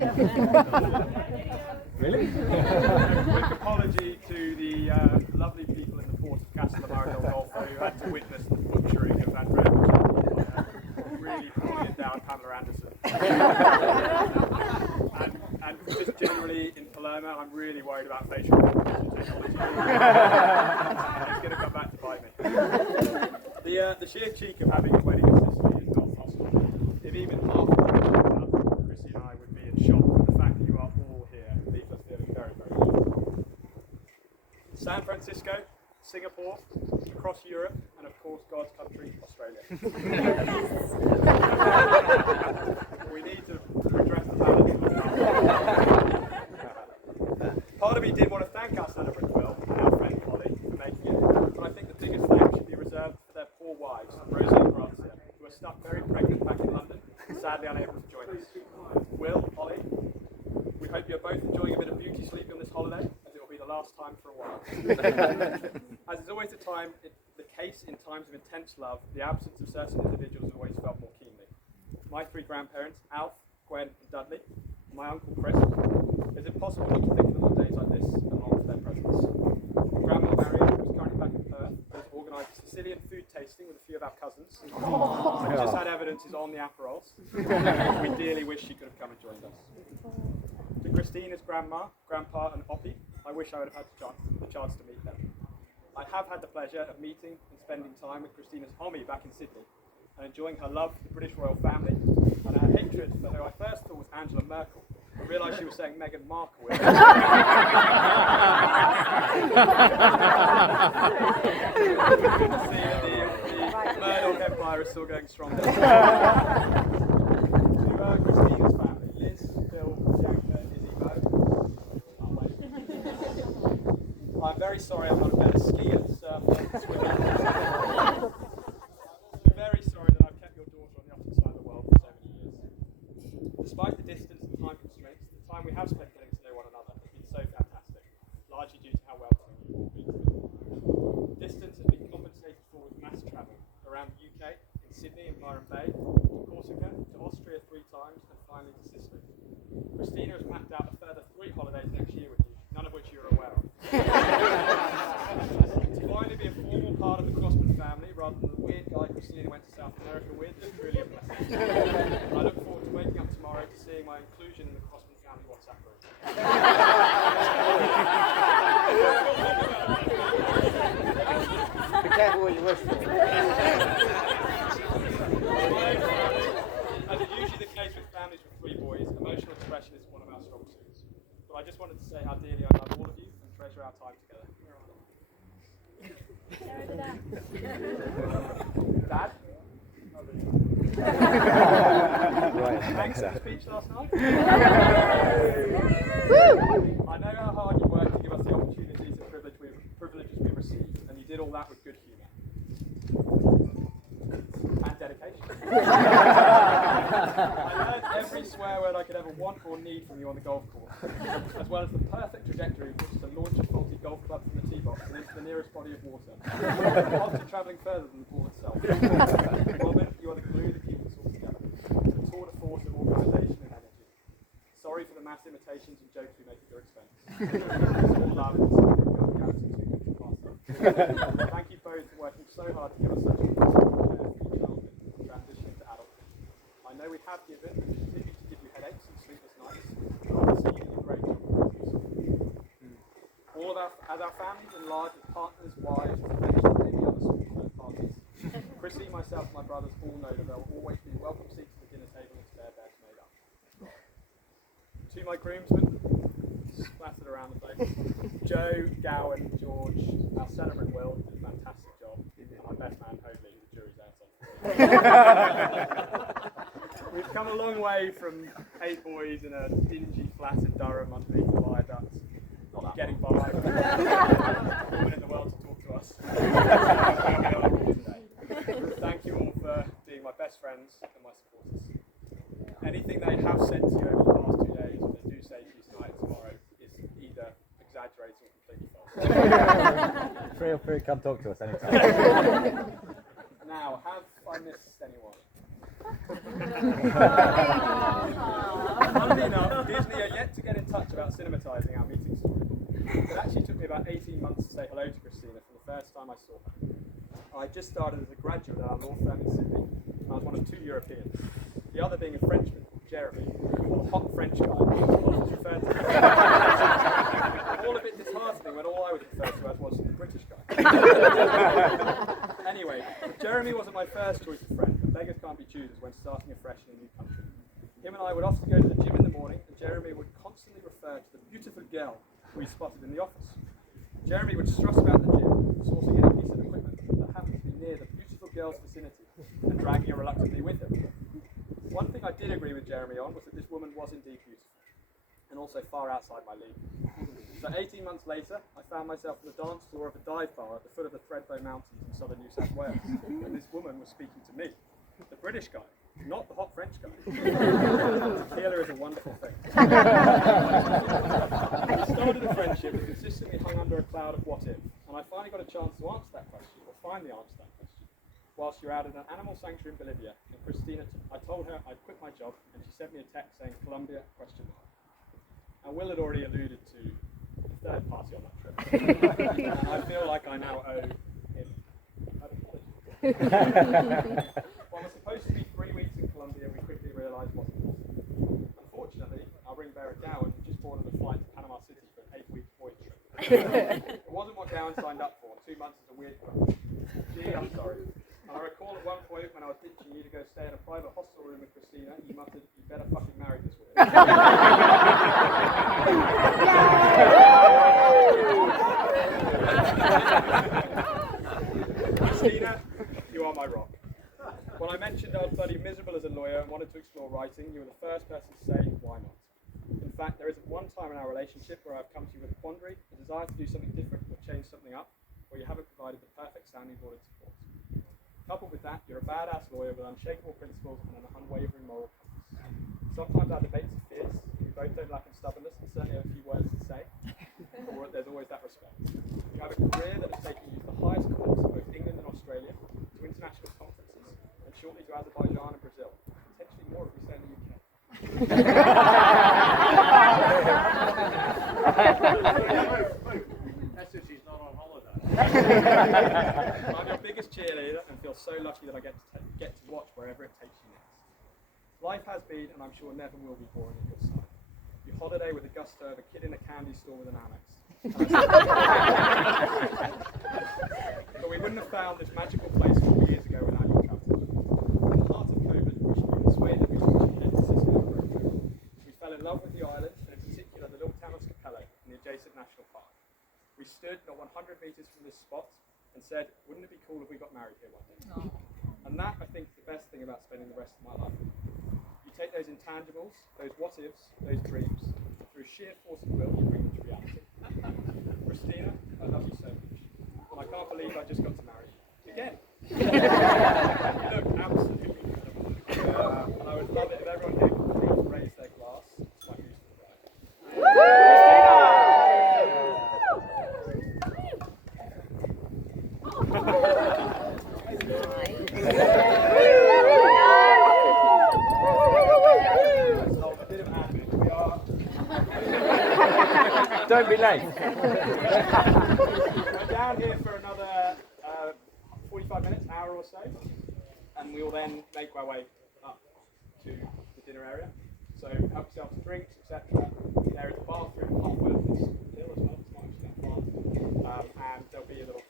Really? A quick apology to the lovely people in the port of Castellamare del Golfo who had to witness the butchering of Andrea Bocelli, really pulling it down Pamela Anderson. and just generally in Palermo, I'm really worried about facial recognition technology. It's going to come back to bite me. The sheer cheek of having a wedding in Sicily is not possible. If even half of the Chrissy and I would be in shock with the fact that you are all here. It leaves us feeling very, very good. San Francisco, Singapore, across Europe, and of course God's country, Australia. We need to redress the balance. Part of me did want to thank our celebrant Will and our friend Polly for making it, but I think the biggest thanks should be reserved for their poor wives, Rosie and Francia, who are stuck very pregnant back in London, and sadly unable to join us. Will, Polly, we hope you're both enjoying a bit of beauty sleep on this holiday, as it will be the last time for a while. As is always the case in times of intense love, the absence of certain individuals is always felt more keenly. My three grandparents, Alf, Gwen, and Dudley, and my uncle Chris. Is it possible not to think of them on days like this and long for their presence? Grandma Marion, who's currently back in Perth, has organised a Sicilian food tasting with a few of our cousins. I've just had evidence is on the Aperols. We dearly wish she could have come and joined us. To Christina's grandma, grandpa, and Oppie, I wish I would have had the chance to meet them. I have had the pleasure of meeting and spending time with Christina's Homie back in Sydney, and enjoying her love for the British royal family, and her hatred for who I first thought was Angela Merkel. I realised she was saying Meghan Markle. Good to see that the Murdoch Empire is still going strong. To Christina's family, Liz, Bill, Bianca, Izzy, Mo. I'm very sorry I'm not a better skier, surfer, swimmer. I'm very sorry that I've kept your daughter on the opposite side of the world for so many years. Despite the distance and time constraints, the time we have spent getting to know one another has been so fantastic, largely due to how welcoming you've all been to me. Distance has been compensated for with mass travel around the UK, in Sydney and Byron Bay, to Corsica, to Austria 3 times, and finally to Sicily. Christina has mapped out a further 3 holidays next year with you, none of which you're aware of. To finally be a formal part of the Crossman family rather than the weird guy Christina went to South America with is really a blessing. I look forward to waking up tomorrow to seeing my inclusion in the Crossman family WhatsApp group. Be careful what you wish for. As is usually the case with families with 3 boys, emotional expression is one of our strong suits. But I just wanted to say how dearly I love all of you and treasure our time together. Dad? Right, Thanks for the speech last night. I know how hard you worked to give us the opportunities and privileges we received, and you did all that with good humour. And dedication. I learned every swear word I could ever want or need from you on the golf course, as well as the perfect trajectory with which to launch a faulty golf club from the tee box and into the nearest body of water, often travelling further than the ball itself. Robin, you are the glue that keeps us all together, the tour de force of organisation and energy. Sorry for the mass imitations and jokes we make at your expense. All love and thank you both for working so hard to give us such a transition to adulthood. I know we have given and continue to give you headaches and sleepless nights, but honestly, you do a great job of producing. All of our families and large as partners, wives, friends, and any other sort of third parties. Chrissy, myself, and my brothers all know that there will always be welcome seats at the dinner table and spare beds made up. To my groomsmen, splattered around the place, Joe, Gowan, George, our celebrant Will did a fantastic job, and my best man Hoadley, who the jury's out on. We've come a long way from 8 boys in a dingy flat in Durham underneath the viaduct, not getting by, women in the world to talk to us. Thank you all for being my best friends and my supporters. Anything they have said to you over the past 2 days, or they do say to you tonight and tomorrow, is either exaggerated or completely false. Feel free, come talk to us anytime. Now, have I missed anyone? Funnily enough, Disney are yet to get in touch about cinematising our meeting story. It actually took me about 18 months to say hello to Christina for the first time I saw her. I just started as a graduate at our law firm in Sydney, and I was one of 2 Europeans. The other being a Frenchman, Jeremy, or the hot French guy, as was referred to. All a bit disheartening when all I was referred to as was the British guy. Anyway, Jeremy wasn't my first choice of friend, but beggars can't be choosers when starting afresh in a new country. Him and I would often go to the gym in the morning, and Jeremy would constantly refer to the beautiful girl we spotted in the office. Jeremy would strut about the gym, sourcing any piece of equipment that happened to be near the beautiful girl's vicinity, and dragging her reluctantly with him. One thing I did agree with Jeremy on was that this woman was indeed beautiful, and also far outside my league. So 18 months later, I found myself on the dance floor of a dive bar at the foot of the Thredbo Mountains in southern New South Wales, and this woman was speaking to me, the British guy, not the hot French guy. Tequila is a wonderful thing. We started a friendship that consistently hung under a cloud of what if, and I finally got a chance to answer that question, or find the answer to that question, whilst you're out at an animal sanctuary in Bolivia, and Christina, I told her I'd quit my job, and she sent me a text saying Colombia, ? And Will had already alluded to the third party on that trip. And I feel like I now owe him an apology. Well, we're supposed to be 3 weeks in Colombia, we quickly realised wasn't possible. Unfortunately, our ring bearer Gowan had just boarded a flight to Panama City for an 8-week voyage trip. It wasn't what Gowan signed up for. 2 months is a weird time. Gee, I'm sorry. And I recall at one point when I was ditching you to go stay in a private hostel room with Christina, you muttered, "You better fucking marry this woman." Christina, you are my rock. When I mentioned I was bloody miserable as a lawyer and wanted to explore writing, you were the first person to say, why not? In fact, there isn't one time in our relationship where I've come to you with a quandary, a desire to do something different or change something up, where you haven't provided the perfect sounding board of support. Coupled with that, you're a badass lawyer with unshakable principles and an unwavering moral compass. Sometimes our debates are fierce, we both don't lack in stubbornness and certainly have a few words to say, but there's always that respect. You have a career that has taken you to the highest courts of both England and Australia, to international conferences, and shortly to Azerbaijan and Brazil. Potentially more if we stay in the UK. That's if she's not on holiday. I'm your biggest cheerleader and feel so lucky that I get to watch wherever it takes you next. Life has been, and I'm sure never will be, boring at your side. You holiday with a gusto of a kid in a candy store with an Amex. But we wouldn't have found this magical place 4 years ago without your travel. In the heart of COVID, we should be persuaded we should achieve emphasis in our road trip. We fell in love with the island, and in particular the little town of Scapello and the adjacent national park. We stood not 100 metres from this spot and said, wouldn't it be cool if we got married here one day? And that, I think, is the best thing about spending the rest of my life. You take those intangibles, those what-ifs, those dreams, through sheer force of will, you bring them to reality. Christina, I love you so much. And I can't believe I just got to marry you. Again. You look absolutely incredible. And I would love it if everyone here could raise their glass to my beautiful bride. Don't be late. We're down here for another 45 minutes, hour or so, and we will then make our way up to the dinner area. So help yourself to drinks, etc. There is a bathroom halfway up this hill as well, it's not actually that far. And there'll be a little